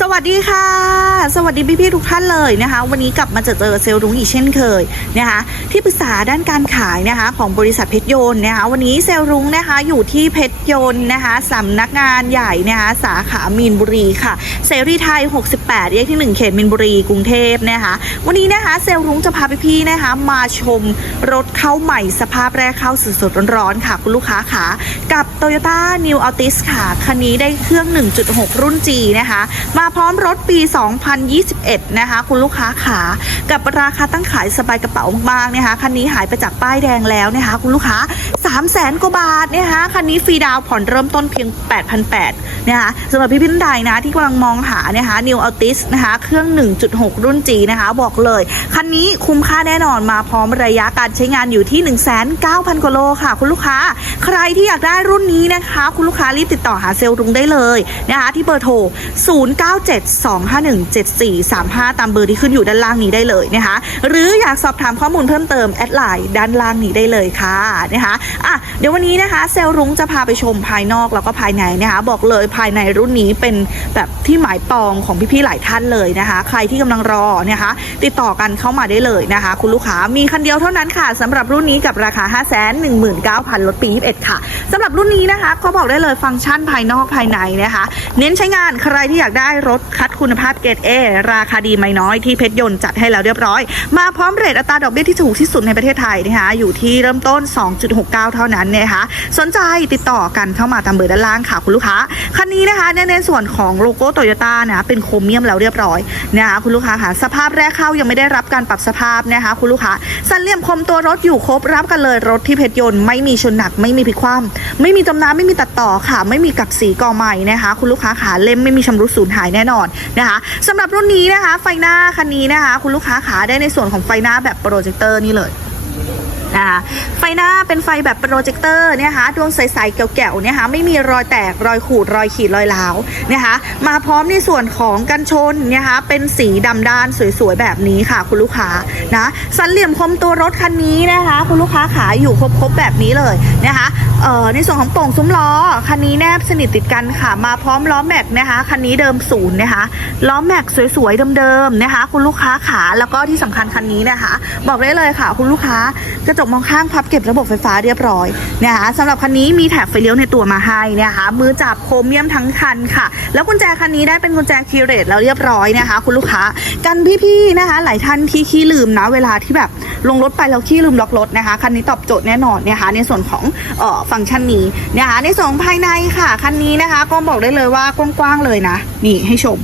สวัสดีค่ะ สวัสดีพี่ๆทุกท่านเลยนะคะ วันนี้กลับมาเจอเจอเซลล์รุ้งอีกเช่นเคยนะคะ ที่ปรึกษาด้านการขายนะคะของบริษัทเพชรยนต์นะคะ วันนี้เซลล์รุ้งนะคะอยู่ที่เพชรยนต์นะคะสำนักงานใหญ่นะคะสาขามีนบุรีค่ะ เสรีไทย 68แยกที่ 1 เขตมีนบุรีกรุงเทพนะคะ วันนี้นะคะเซลล์รุ้งจะพาพี่ๆนะคะ มาชมรถเข้าใหม่สภาพแรกเข้าสดๆร้อนๆค่ะคุณลูกค้าค่ะกับ Toyota New Altis ค่ะคันนี้ได้เครื่อง 1.6 รุ่น G นะคะมาพร้อมรถปี 2021 นะคะ คุณลูกค้าขา กับราคาตั้งขายสบายกระเป๋ามากๆนะคะคันนี้หายไปจากป้ายแดงแล้วนะคะ คุณลูกค้า 3 0 0แสนกว่าบาทนะคะคันนี้ฟรีดาวผ่อนเริ่มต้นเพียง 8,800นะคะสำหรับพี่พี่ท่านใดนะที่กำลังมองหานะคะ New Altis นะคะ เครื่อง 1.6 รุ่น G นะคะ บอกเลย คันนี้คุ้มค่าแน่นอนมาพร้อมระยะการใช้งานอยู่ที่ 19,000กว่าโลค่ะ คุณลูกค้า ใครที่อยากได้รุ่นนี้นะคะ คุณลูกค้ารีบติดต่อหาเซลล์รุงได้เลยนะคะที่เบอร์โทร0972517435 ตามเบอร์ที่ขึ้นอยู่ด้านล่างนี้ได้เลยนะคะ หรืออยากสอบถามข้อมูลเพิ่มเติมแอดไลน์ด้านล่างนี้ได้เลยค่ะนะคะอะเดี๋ยววันนี้นะคะเซลล์รุ้งจะพาไปชมภายนอกแล้วก็ภายในนะคะ บอกเลยภายในรุ่นนี้เป็นแบบที่หมายปองของพี่ๆหลายท่านเลยนะคะ ใครที่กำลังรอนะคะ ติดต่อกันเข้ามาได้เลยนะคะ คุณลูกค้ามีคันเดียวเท่านั้นค่ะสำหรับรุ่นนี้กับราคา 5 1 9 0 0 0ลดปี 21 ค่ะสำหรับรุ่นนี้นะคะก็บอกได้เลยฟังก์ชันภายนอกภายในนะคะ เน้นใช้งานใครที่อยากได้รถคัดคุณภาพเกรด A ราคาดีไม่น้อยที่เพชรยนต์จัดให้แล้วเรียบร้อย มาพร้อมเรทอัตราดอกเบี้ยที่ถูกที่สุดในประเทศไทยนะคะอยู่ที่เริ่มต้น 2.69 เท่านั้นนะคะสนใจติดต่อกันเข้ามาตามเบอร์ด้านล่างค่ะคุณลูกค้าคันนี้นะคะในส่วนของโลโก้โตโยต้านะเป็นโครเมียมแล้วเรียบร้อยนะคะคุณลูกค้าค่ะสภาพแรกเข้ายังไม่ได้รับการปรับสภาพนะคะคุณลูกค้าสันเหลี่ยมคมตัวรถอยู่ครบรับกันเลยรถที่เพชรยนต์ไม่มีชนหนักไม่มีพิคว่ำไม่มีจมน้ำไม่มีตัดต่อค่ะ ไม่มีกัดสีกอใหม่นะคะคุณลูกค้าขาเล่มไม่มีชำรุดสูญหายแน่นอนนะคะสำหรับรุ่นนี้นะคะ ไฟหน้าคันนี้นะคะ คุณลูกค้าขาได้ในส่วนของไฟหน้าแบบโปรเจคเตอร์นี่เลย นะคะไฟหน้าเป็นไฟแบบโปรเจคเตอร์เนะคะดวงใสๆแก่วๆนะคะไม่มีรอยแตกรอยขูดรอยขีดรอยร้าวนะคะมาพร้อมในส่วนของกันชนนะคะเป็นสีดำด้านสวยๆแบบนี้ค่ะ คุณลูกค้านะสันเหลี่ยมคมตัวรถคันนี้นะคะ คุณลูกค้าขาอยู่ครบๆแบบนี้เลยนะคะเอ่อในส่วนของโป่งซุ้มล้อคันนี้แนบสนิทติดกันค่ะ มาพร้อมล้อแม็กนะคะคันนี้เดิมศูนย์นะคะล้อแม็กสวยๆเดิมๆนะคะ คุณลูกค้าขาแล้วก็ที่สำคัญคันนี้นะคะ บอกได้เลยค่ะ คุณลูกค้ากระจกมองข้างพับเก็บระบบไฟฟ้าเรียบร้อยนะคะสำหรับคันนี้มีแถบไฟเลี้ยวในตัวมาให้นะคะมือจับโครเมียมทั้งคันค่ะ แล้วกุญแจคันนี้ได้เป็นกุญแจคีย์เรทแล้วเรียบร้อยนะคะ คุณลูกค้ากันพี่ๆนะคะ หลายท่านที่ขี้ลืมนะเวลาที่แบบลงรถไปแล้วขี้ลืมล็อกรถนะคะคันนี้ตอบโจทย์แน่นอนนะคะในส่วนของเอ่อฟังก์ชันนี้นะคะในส่วนภายในค่ะคันนี้นะคะก็บอกได้เลยว่ากว้างๆเลยนะ นี่ให้ชม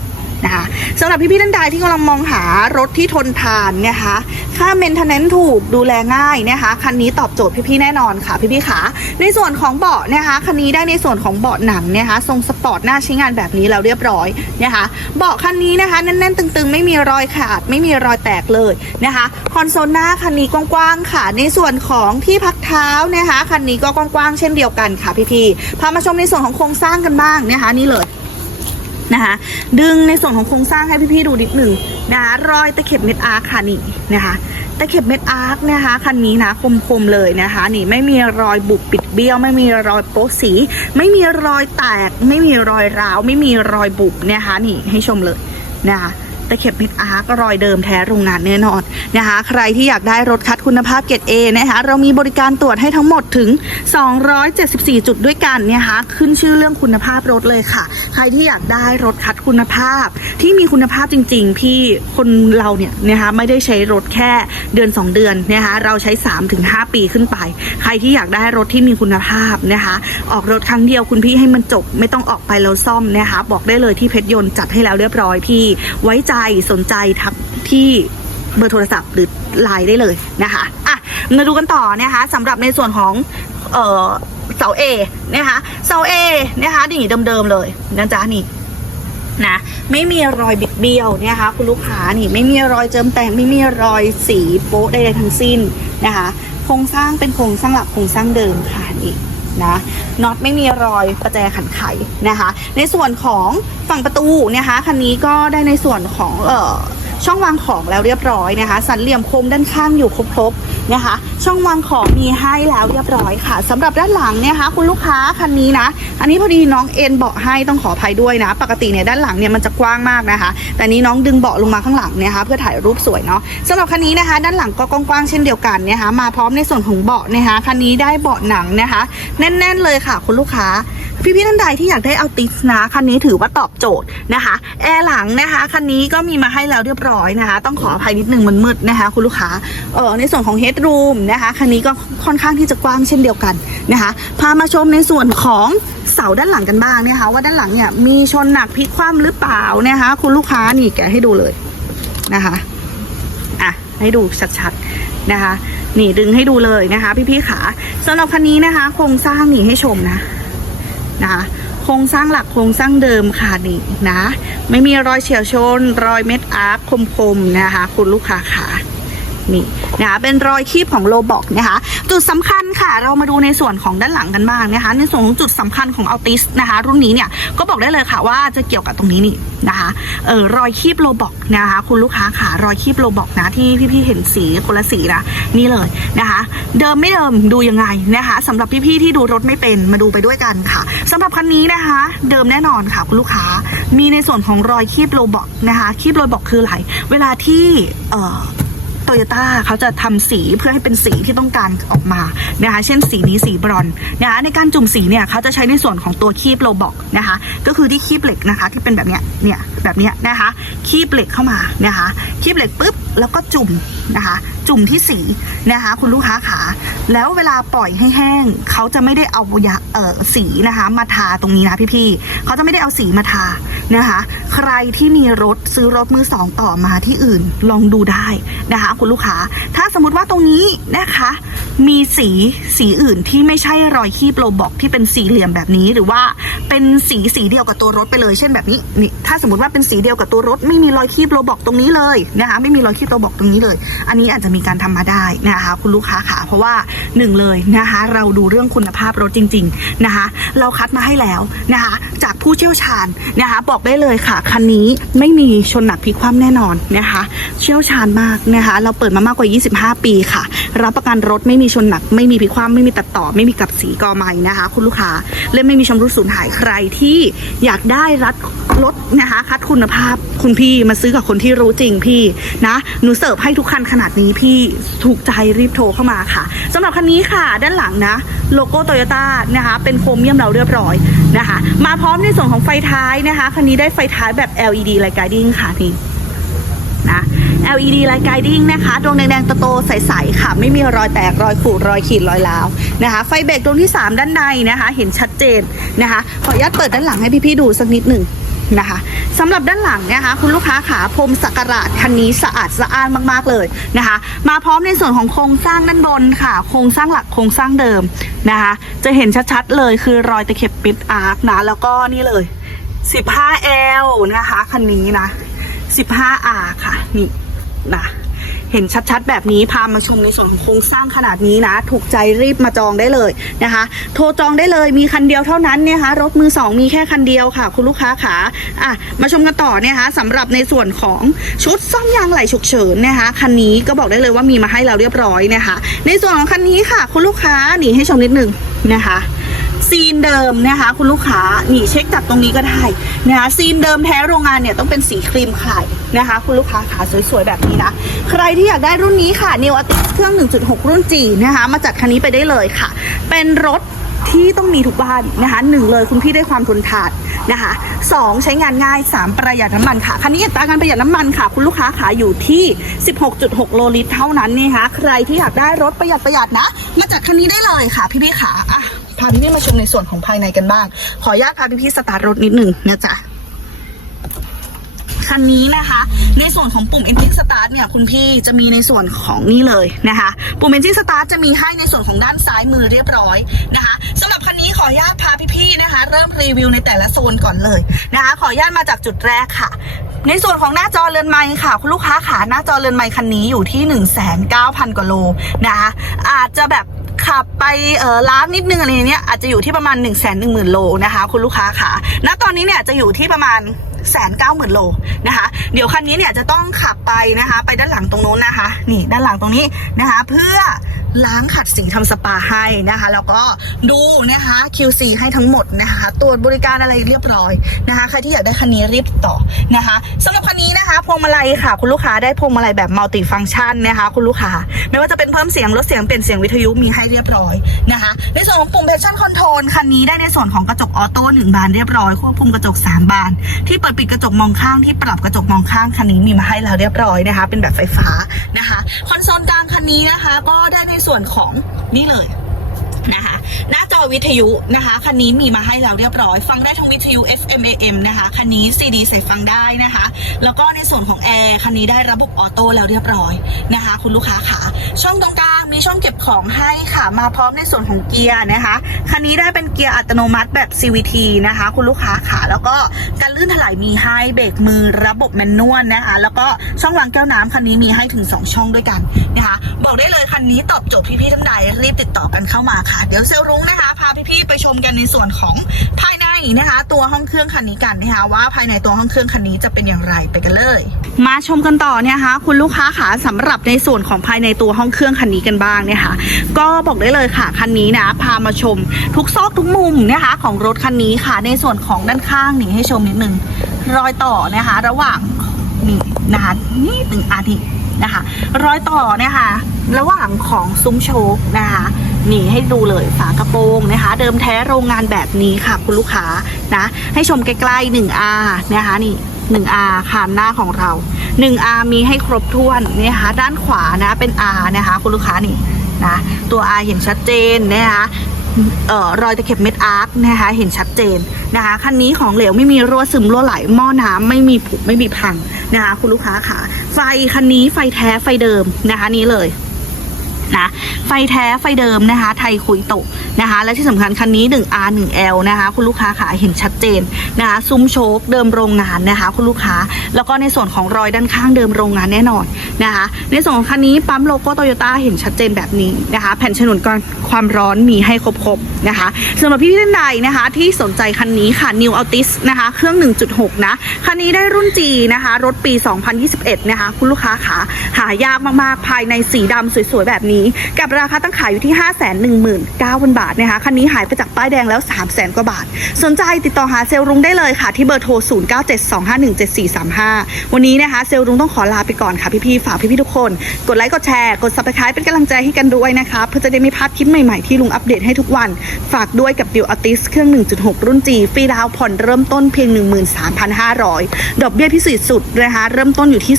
นะคะสำหรับพี่ๆท่านใดที่กำลังมองหารถที่ทนทานนะคะค่าเมนเทนเนนถูกดูแลง่ายนะคะคันนี้ตอบโจทย์พี่ๆแน่นอนค่ะพี่ๆขาในส่วนของเบาะนะคะคันนี้ได้ในส่วนของเบาะหนังนะคะทรงสปอร์ตหน้าใช้งานแบบนี้แล้วเรียบร้อยนะคะเบาะคันนี้นะคะแน่นๆตึงๆ ไม่มีรอยขาด ไม่มีรอยแตกเลยนะคะคอนโซลหน้าคันนี้กว้างๆค่ะ ในส่วนของที่พักเท้านะคะคันนี้ก็กว้างๆเช่นเดียวกันค่ะพี่ๆพามาชมในส่วนของโครงสร้างกันบ้างนะคะนี่เลย นะคะ ดึงในส่วนของโครงสร้างให้พี่ๆดูนิดหนึ่งนะคะรอยตะเข็บเม็ดอาร์คค่ะนี่นะคะตะเข็บเม็ดอาร์คนะคะคันนี้นะคมๆเลยนะคะนี่ไม่มีรอยบุบปิดเบี้ยว ไม่มีรอยโป๊สี ไม่มีรอยแตก ไม่มีรอยร้าว ไม่มีรอยบุบนะคะนี่ให้ชมเลยนะคะ ตะเข็บเม็ดอาร์ครอยเดิมแท้โรงงานแน่นอนนะคะ ใครที่อยากได้รถคัดคุณภาพเกรด A นะคะเรามีบริการตรวจให้ทั้งหมดถึง 274 จุดด้วยกันนะคะขึ้นชื่อเรื่องคุณภาพรถเลยค่ะ ใครที่อยากได้รถคัดคุณภาพ ที่มีคุณภาพจริง ๆ พี่คนเราเนี่ยนะคะไม่ได้ใช้รถแค่เดือน 2 เดือนนะคะเราใช้ 3-5 ปีขึ้นไป ใครที่อยากได้รถที่มีคุณภาพนะคะ ออกรถครั้งเดียวคุณพี่ให้มันจบ ไม่ต้องออกไปแล้วซ่อมนะคะ บอกได้เลยที่เพชรยนต์จัดให้แล้วเรียบร้อยพี่ ไว้ใจสนใจทักที่เบอร์โทรศัพท์หรือไลน์ได้เลยนะคะอะมาดูกันต่อนะคะสำหรับในส่วนของเออเสาเอนะคะเสาเอนะคะนี่เดิมๆเลยนะจ๊ะนี่นะไม่มีรอยบิดเบี้ยวนะคะคุณลูกค้านี่ไม่มีรอยเจิมแต่งไม่มีรอยสีโป๊ะใดๆทั้งสิ้นนะคะโครงสร้างเป็นโครงสร้างหลักโครงสร้างเดิมค่ะนี่ นะน็อตไม่มีรอยประแจขันไขนะคะ ในส่วนของฝั่งประตูนะคะคันนี้ก็ได้ในส่วนของเอ่อช่องวางของแล้วเรียบร้อยนะคะ สันเหลี่ยมคมด้านข้างอยู่ครบๆ นะคะ ช่องวางของมีให้แล้วเรียบร้อยค่ะสำหรับด้านหลังเนี่ยคะคุณลูกค้าคันนี้นะ อันนี้พอดีน้องเอ็นเบาะให้ต้องขออภัยด้วยนะ ปกติเนี่ยด้านหลังเนี่ยมันจะกว้างมากนะคะ แต่นี้น้องดึงเบาะลงมาข้างหลังเนี่ยนะคะเพื่อถ่ายรูปสวยเนาะสำหรับคันนี้นะคะ ด้านหลังก็กว้างๆเช่นเดียวกันนะคะมาพร้อมในส่วนของเบาะนะคะคันนี้ได้เบาะหนังนะคะ แน่น ๆ เลยค่ะ คุณลูกค้าพี่พี่ๆท่านใดที่อยากได้เอาติสนะคันนี้ถือว่าตอบโจทย์นะคะแอร์หลังนะคะคันนี้ก็มีมาให้แล้วเรียบร้อยนะคะ ต้องขออภัยนิดนึงมันมืดนะคะ คุณลูกค้าเออในส่วนของเฮดรูมนะคะคันนี้ก็ค่อนข้างที่จะกว้างเช่นเดียวกันนะคะพามาชมในส่วนของเสาด้านหลังกันบ้างนะคะว่าด้านหลังเนี่ยมีชนหนักพลิกคว่ำหรือเปล่านะคะคุณลูกค้านี่แกให้ดูเลยนะคะอะให้ดูชัดๆนะคะ นี่ดึงให้ดูเลยนะคะ พี่ๆขาสำหรับคันนี้นะคะ โครงสร้างนี่ให้ชมนะนะคะโครงสร้างหลักโครงสร้างเดิมค่ะนี่นะ ไม่มีรอยเฉียวชน รอยเม็ดอาร์คคมๆนะคะ คุณลูกค้าค่ะ นี่นะคะเป็นรอยคีบของโลบอกนะคะ จุดสำคัญค่ะ เรามาดูในส่วนของด้านหลังกันบ้างนะคะ ในส่วนของจุดสำคัญของอัลติสนะคะ รุ่นนี้เนี่ยก็บอกได้เลยค่ะว่าจะเกี่ยวกับตรงนี้นี่นะคะเออรอยคีบโลบอกนะคะ คุณลูกค้าค่ะรอยคีบโลบอกนะที่พี่ๆเห็นสีคนละสีนะนี่เลยนะคะ เดิมไม่เดิมดูยังไงนะคะสำหรับพี่ๆที่ดูรถไม่เป็นมาดูไปด้วยกันค่ะสำหรับคันนี้นะคะ เดิมแน่นอนค่ะคุณลูกค้ามีในส่วนของรอยคีบโลบอกนะคะคีบโลบอกคืออะไรเวลาที่เออ โตโยต้าเขาจะทำสีเพื่อให้เป็นสีที่ต้องการออกมานะคะเช่นสีนี้สีบรอนนะคะในการจุ่มสีเนี่ยเขาจะใช้ในส่วนของตัวคีบโลบอกนะคะก็คือที่คีบเหล็กนะคะที่เป็นแบบเนี้ยเนี่ยแบบเนี้ยนะคะคีบเหล็กเข้ามานะคะคีบเหล็กปุ๊บแล้วก็จุ่มนะคะจุ่มที่สีนะคะคุณลูกค้าขาแล้วเวลาปล่อยให้แห้งเขาจะไม่ได้เอายาเอ่อสีนะคะมาทาตรงนี้นะพี่ๆเขาจะไม่ได้เอาสีมาทานะคะใครที่มีรถซื้อรถมือสองต่อมาที่อื่นลองดูได้นะคะคุณลูกค้า ถ้าสมมติว่าตรงนี้นะคะ มีสีสีอื่นที่ไม่ใช่รอยคีบโลบอกที่เป็นสี่เหลี่ยมแบบนี้หรือว่าเป็นสีสีเดียวกับตัวรถไปเลย เช่นแบบนี้นี่ถ้าสมมติว่าเป็นสีเดียวกับตัวรถ ไม่มีรอยคีบโลบอกตรงนี้เลยนะคะไม่มีรอยคีบโลบอกตรงนี้เลย อันนี้อาจจะมีการทำมาได้นะคะคุณลูกค้าค่ะเพราะว่าหนึ่งเลยนะคะ เราดูเรื่องคุณภาพรถจริง ๆนะคะ เราคัดมาให้แล้วนะคะ จากผู้เชี่ยวชาญนะคะ บอกได้เลยค่ะคันนี้ไม่มีชนหนักพลิกคว่ำแน่นอนนะคะ เชี่ยวชาญมากนะคะเราเปิดมามากกว่า 25 ปีค่ะ รับประกันรถไม่มีชนหนัก ไม่มีพิกคว่ำไม่มีตัดต่อ ไม่มีกับสีกอไม้นะคะ คุณลูกค้าและไม่มีชำรุดสูญหายใครที่อยากได้รัดรถนะคะ คัดคุณภาพคุณพี่มาซื้อกับคนที่รู้จริงพี่นะหนูเสิร์ฟให้ทุกคันขนาดนี้พี่ถูกใจรีบโทรเข้ามาค่ะสำหรับคันนี้ค่ะ ด้านหลังนะ โลโก้โตโยต้านะคะ เป็นโครเมียมเราเรียบร้อยนะคะ มาพร้อมในส่วนของไฟท้ายนะคะคันนี้ได้ไฟท้ายแบบ LED Light Guiding ค่ะนี่ นะ LED Light Guiding นะคะดวงแดงๆโตๆใสๆค่ะ ไม่มีรอยแตกรอยขูดรอยขีดรอยร้าวนะคะ ไฟเบรกดวงที่ 3 ด้านในนะคะ เห็นชัดเจนนะคะ ขออนุญาตเปิดด้านหลังให้พี่ๆดูสักนิดหนึ่งนะคะสำหรับด้านหลังนะคะคุณลูกค้าขาพรมสักการะคันนี้สะอาดสะอ้านมากๆเลยนะคะ มาพร้อมในส่วนของโครงสร้างด้านบนค่ะ โครงสร้างหลักโครงสร้างเดิมนะคะ จะเห็นชัดๆเลยคือรอยตะเข็บปิดอาร์คนะแล้วก็นี่เลย 15L นะคะคันนี้นะ 15R ค่ะ นี่นะเห็นชัดๆ แบบนี้พามาชมในส่วนของโครงสร้างขนาดนี้นะ ถูกใจรีบมาจองได้เลยนะคะ โทรจองได้เลยมีคันเดียวเท่านั้นเนี่ยคะรถมือสองมีแค่คันเดียวค่ะ คุณลูกค้าขาอะมาชมกันต่อเนี่ยคะสำหรับในส่วนของชุดซ่อมยางไหลฉุกเฉินนะคะคันนี้ก็บอกได้เลยว่ามีมาให้เราเรียบร้อยนะคะ ในส่วนของคันนี้ค่ะ คุณลูกค้าหนีให้ชมนิดนึงนะคะ ซีนเดิมนะคะ คุณลูกค้านี่เช็คจากตรงนี้ก็ได้นะคะซีนเดิมแท้โรงงานเนี่ยต้องเป็นสีครีมไข่นะคะ คุณลูกค้าขาสวยๆแบบนี้นะ ใครที่อยากได้รุ่นนี้ค่ะ Neo a t i s เครื่อง 1.6 รุ่น G นะคะ มาจัดคันนี้ไปได้เลยค่ะ เป็นรถที่ต้องมีทุกบ้านนะคะหนึ่งเลยคุณพี่ได้ความทนทานนะคะสองใช้งานง่าย 3 ประหยัดน้ำมันค่ะ คันนี้อัตราการประหยัดน้ำมันค่ะ คุณลูกค้าขาอยู่ที่ 16.6 โลลิตรเท่านั้นนี่คะใครที่อยากได้รถประหยัดประหยัดนะ มาจัดคันนี้ได้เลยค่ะพี่พี่ขาอะ พาพี่พี่มาชมในส่วนของภายในกันบ้าง ขออนุญาตพาพี่พี่สตาร์ทรถนิดหนึ่งนะจ๊ะคันนี้นะคะ ในส่วนของปุ่ม Engine Start เนี่ยคุณพี่จะมีในส่วนของนี่เลยนะคะ ปุ่ม Engine Start จะมีให้ในส่วนของด้านซ้ายมือเรียบร้อยนะคะสำหรับคันนี้ขออนุญาตพาพี่ๆนะคะ เริ่มรีวิวในแต่ละโซนก่อนเลยนะคะ ขออนุญาตมาจากจุดแรกค่ะ ในส่วนของหน้าจอเรือนไม้ค่ะ คุณลูกค้าขาหน้าจอเรือนไม้คันนี้อยู่ที่ 1 9 0 0 0กว่าโลนะคะอาจจะแบบ ขับไปเออล้างนิดนึงอะไรเนี้ยอาจจะอยู่ที่ประมาณ1นึ่งแสนหนึ่งหมื่นโลนะคะ คุณลูกค้าค่ะณตอนนี้เนี่ยจะอยู่ที่ประมาณ แสนเก้าหมื่นโลนะคะ เดี๋ยวคันนี้เนี่ยจะต้องขับไปนะคะ ไปด้านหลังตรงโน้นนะคะ นี่ด้านหลังตรงนี้นะคะ เพื่อล้างขัดสีทำสปาให้นะคะ แล้วก็ดูนะคะ QC ให้ทั้งหมดนะคะตรวจบริการอะไรเรียบร้อยนะคะใครที่อยากได้คันนี้รีบต่อนะคะสำหรับคันนี้นะคะพวงมาลัยค่ะ คุณลูกค้าได้พวงมาลัยแบบมัลติฟังก์ชันนะคะ คุณลูกค้าไม่ว่าจะเป็นเพิ่มเสียงลดเสียงเปลี่ยนเสียงวิทยุมีให้เรียบร้อยนะคะ ในส่วนของปุ่ม Passion Control คันนี้ได้ในส่วนของกระจกออโต้หนึ่งบานเรียบร้อยควบคุมกระจก 3 บานที่เปิดปิดกระจกมองข้างที่ปรับกระจกมองข้างคันนี้มีมาให้แล้วเรียบร้อยนะคะ เป็นแบบไฟฟ้านะคะ คอนโซลกลางคันนี้นะคะ ก็ได้ในส่วนของนี่เลยนะคะ หน้าจอวิทยุนะคะคันนี้มีมาให้แล้วเรียบร้อย ฟังได้ทั้งวิทยุ FM AM นะคะคันนี้ CD ใส่ฟังได้นะคะ แล้วก็ในส่วนของแอร์คันนี้ได้ระบบออโต้แล้วเรียบร้อยนะคะ คุณลูกค้าค่ะ ช่องตรงกลางมีช่องเก็บของให้ค่ะ มาพร้อมในส่วนของเกียร์นะคะคันนี้ได้เป็นเกียร์อัตโนมัติแบบ CVT นะคะ คุณลูกค้าค่ะ แล้วก็การลื่นถลายมีให้เบรกมือระบบแมนนวลนะคะ แล้วก็ช่องวางแก้วน้ำคันนี้มีให้ถึง 2 ช่องด้วยกันนะคะ บอกได้เลยคันนี้ตอบโจทย์พี่ๆท่านใดรีบติดต่อกันเข้ามาค่ะ เดี๋ยวเซลรุ้งนะคะ พาพี่ๆไปชมกันในส่วนของภายในนะคะ ตัวห้องเครื่องคันนี้กันนะคะว่าภายในตัวห้องเครื่องคันนี้จะเป็นอย่างไรไปกันเลย มาชมกันต่อเนี่ยค่ะคุณลูกค้าค่ะสำหรับในส่วนของภายในตัวห้องเครื่องคันนี้กันบ้างเนี่ยค่ะ ก็บอกได้เลยค่ะคันนี้นะพามาชมทุกซอกทุกมุมนะคะของรถคันนี้ค่ะ ในส่วนของด้านข้างนี่ให้ชมนิดนึงรอยต่อนะคะ ระหว่างนี่นะคะนี่ตึงอาทิ นะคะ รอยต่อเนี่ยค่ะ ระหว่างของซุ้มโชคนะคะนี่ให้ดูเลยฝากระโปรงนะคะ เดิมแท้โรงงานแบบนี้ค่ะ คุณลูกค้านะ ให้ชมใกล้ๆ 1R นะคะนี่ 1R คานหน้าของเรา 1R มีให้ครบถ้วนนะคะด้านขวานะเป็น R นะคะ คุณลูกค้านี่นะตัว R เห็นชัดเจนนะคะ รอยตะเข็บเม็ดอาร์คนะคะเห็นชัดเจนนะคะคันนี้ของเหลวไม่มีรั่วซึมรั่วไหลหม้อน้ำไม่มีผุไม่มีพังนะคะคุณลูกค้าค่ะ ไฟคันนี้ไฟแท้ไฟเดิมนะคะนี้เลย นะไฟแท้ไฟเดิมนะคะ ไทยคุยโตะนะคะ และที่สำคัญคันนี้ 1R 1L นะคะ คุณลูกค้าขาเห็นชัดเจนนะคะซุ้มโชคเดิมโรงงานนะคะ คุณลูกค้า แล้วก็ในส่วนของรอยด้านข้างเดิมโรงงานแน่นอนนะคะ ในส่วนของคันนี้ปั๊มโลโก้โตโยต้าเห็นชัดเจนแบบนี้นะคะ แผ่นฉนวนกันความร้อนมีให้ครบๆนะคะสำหรับพี่ท่านใดนะคะ ที่สนใจคันนี้ค่ะ New Altis นะคะ เครื่อง 1.6 นะ คันนี้ได้รุ่น G นะคะ รถปี 2021 นะคะ คุณลูกค้าขาหายากมากๆภายในสีดำสวยๆแบบนี้กับราคาตั้งขายอยู่ที่ 519,000 บาทนะคะคันนี้หายไปจากป้ายแดงแล้ว 300,000กว่าบาท สนใจติดต่อหาเซลล์รุ้งได้เลยค่ะ ที่เบอร์โทร 0972517435 วันนี้นะคะเซลล์รุ้งต้องขอลาไปก่อนค่ะพี่ๆฝากพี่ๆทุกคน กดไลค์กดแชร์กด subscribe เป็นกำลังใจให้กันด้วยนะคะเพื่อจะได้ไม่พลาดคลิปใหม่ๆที่ลุงอัปเดตให้ทุกวัน ฝากด้วยกับดิวอ t ติสเครื่อง 1.6 รุ่น G ฟรีดาวผ่อนเริ่มต้นเพียง 13,500 ดอกเบี้ยพิเศษสุดนะคะเริ่มต้นอยู่ที่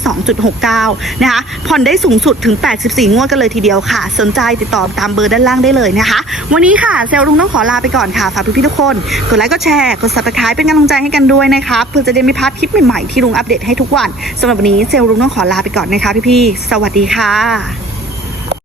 2.69 นะคะผ่อนได้สูงสุดถึง 84 งวดกันเลยทีเดียวค่ะสนใจติดต่อตามเบอร์ด้านล่างได้เลยนะคะ วันนี้ค่ะเซลล์ลุงต้องขอลาไปก่อนค่ะฝากพี่ๆทุกคนกดไลค์กดแชร์กดซับสไครป์เป็นกำลังใจให้กันด้วยนะคะเพื่อจะได้ไม่พลาดคลิปใหม่ๆที่ลุงอัปเดตให้ทุกวันสำหรับวันนี้เซลล์ลุงต้องขอลาไปก่อนนะคะพี่ๆสวัสดีค่ะ